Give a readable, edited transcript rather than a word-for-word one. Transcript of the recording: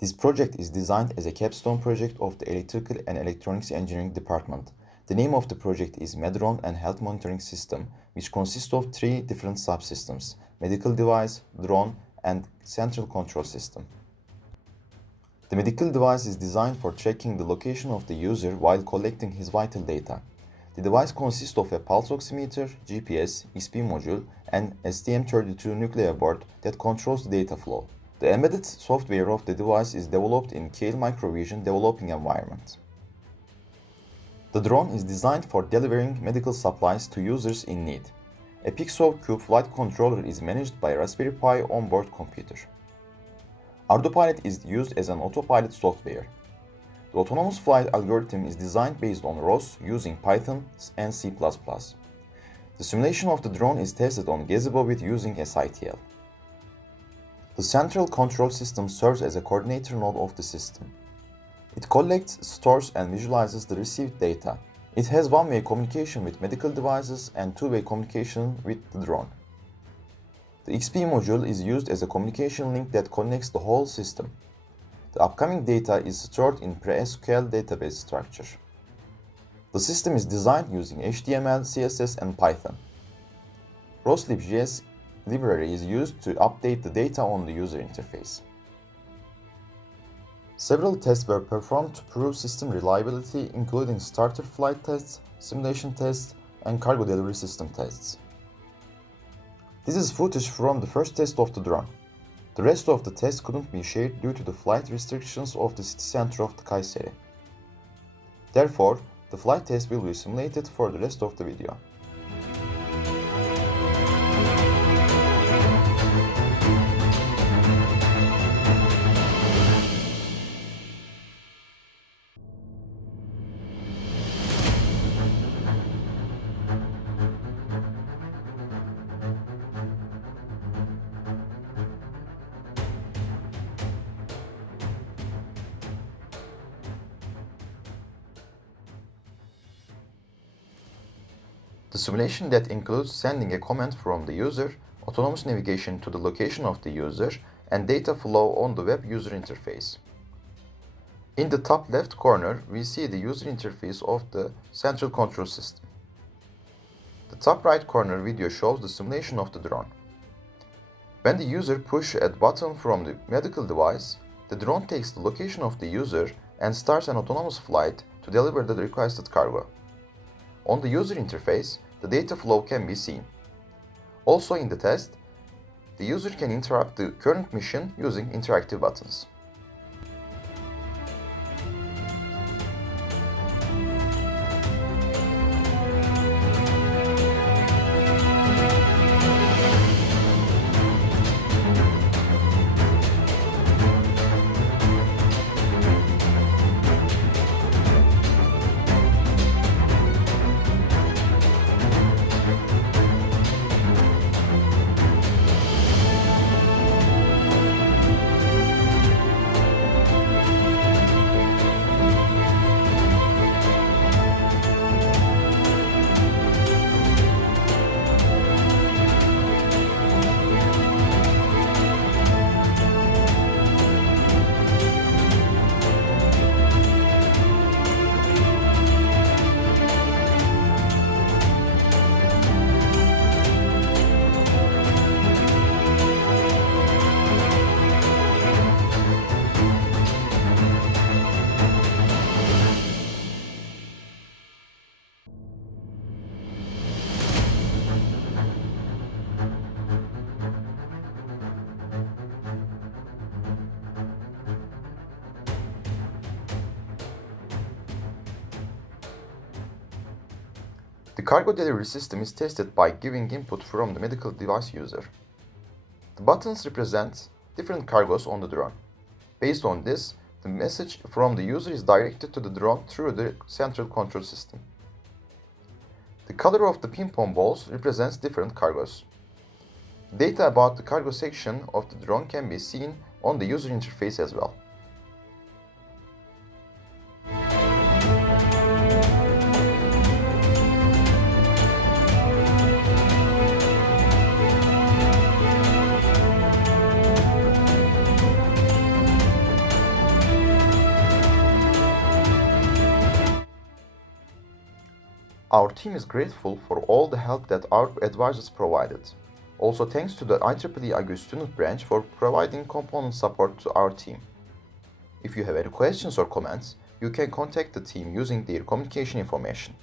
This project is designed as a capstone project of the Electrical and Electronics Engineering Department. The name of the project is Medron and Health Monitoring System, which consists of three different subsystems: medical device, drone, and central control system. The medical device is designed for tracking the location of the user while collecting his vital data. The device consists of a pulse oximeter, GPS, XP module, and STM32 nuclear board that controls the data flow. The embedded software of the device is developed in Keil Microvision developing environment. The drone is designed for delivering medical supplies to users in need. A Pixel Cube flight controller is managed by a Raspberry Pi onboard computer. Autopilot is used as an autopilot software. The autonomous flight algorithm is designed based on ROS using Python and C++. The simulation of the drone is tested on Gazebo with using SITL. The central control system serves as a coordinator node of the system. It collects, stores, and visualizes the received data. It has one-way communication with medical devices and two-way communication with the drone. The XP module is used as a communication link that connects the whole system. The upcoming data is stored in pre-SQL database structure. The system is designed using HTML, CSS, and Python. ROSLib.js library is used to update the data on the user interface. Several tests were performed to prove system reliability, including starter flight tests, simulation tests, and cargo delivery system tests. This is footage from the first test of the drone. The rest of the test couldn't be shared due to the flight restrictions of the city center of the Kayseri. Therefore, the flight test will be simulated for the rest of the video. The simulation that includes sending a command from the user, autonomous navigation to the location of the user, and data flow on the web user interface. In the top left corner, we see the user interface of the central control system. The top right corner video shows the simulation of the drone. When the user pushes a button from the medical device, the drone takes the location of the user and starts an autonomous flight to deliver the requested cargo. On the user interface, the data flow can be seen. Also in the test, the user can interrupt the current mission using interactive buttons. The cargo delivery system is tested by giving input from the medical device user. The buttons represent different cargos on the drone. Based on this, the message from the user is directed to the drone through the central control system. The color of the ping-pong balls represents different cargos. Data about the cargo section of the drone can be seen on the user interface as well. Our team is grateful for all the help that our advisors provided. Also thanks to the IEEE AGÜ student branch for providing component support to our team. If you have any questions or comments, you can contact the team using their communication information.